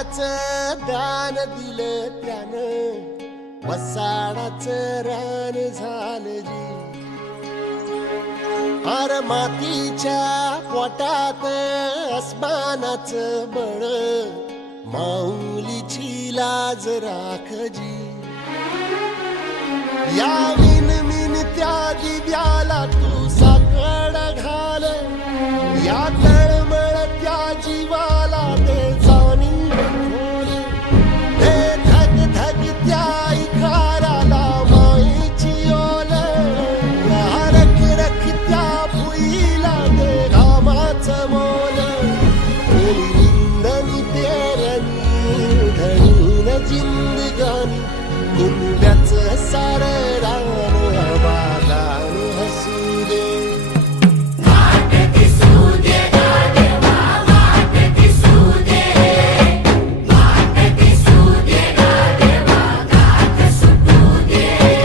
प्राणाचं दान दिलं त्यानं, वसाडाचं रान झालं जी. अर मातीच्या पोटात अस्मानाचं बळ, माऊलीची लाज राखजी. या विनमिन त्या दिव्याला तू